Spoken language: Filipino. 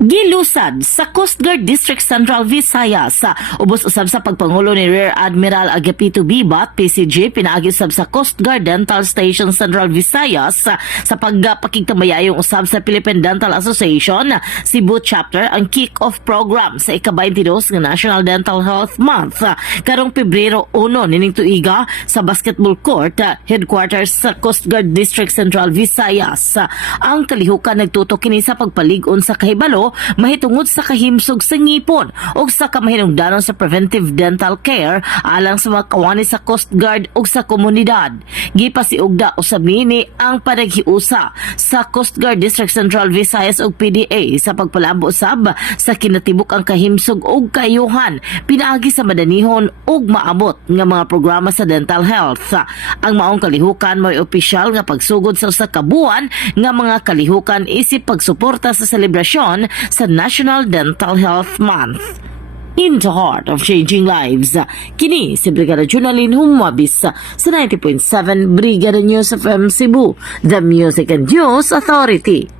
Gilusad sa Coast Guard District Central Visayas ubos usab sa pagpangulo ni Rear Admiral Agapito Bibat PCG pinaagi usab sa Coast Guard Dental Station Central Visayas sa pagpakigtamayayong usab sa Philippine Dental Association Cebu Chapter ang kick-off program sa ika-22 nga National Dental Health Month karong Pebrero 1 nining tuiga sa basketball court headquarters sa Coast Guard District Central Visayas. Ang kalihukan nagtutok kini sa pagpalig-on sa kahibalo mahitungod sa kahimsog sa ngipon o sa kamahinungdanon sa preventive dental care alang sa mga kawani sa Coast Guard o sa komunidad. Gipasiugda usab niini ang panaghiusa sa Coast Guard District Central Visayas ug PDA sa pagpalambo usab sa kinatibuk ang kahimsog ug kayuhan pinaagi sa madanihon ug maabot nga mga programa sa dental health. Ang maong kalihukan may opisyal nga pagsugod sa usa ka buwan nga mga kalihukan isip pagsuporta sa selebrasyon sa National Dental Health Month. In the heart of changing lives, kini si Brigada Junalyn Humabis sa 90.7 Brigada News FM Cebu, the Music and News Authority.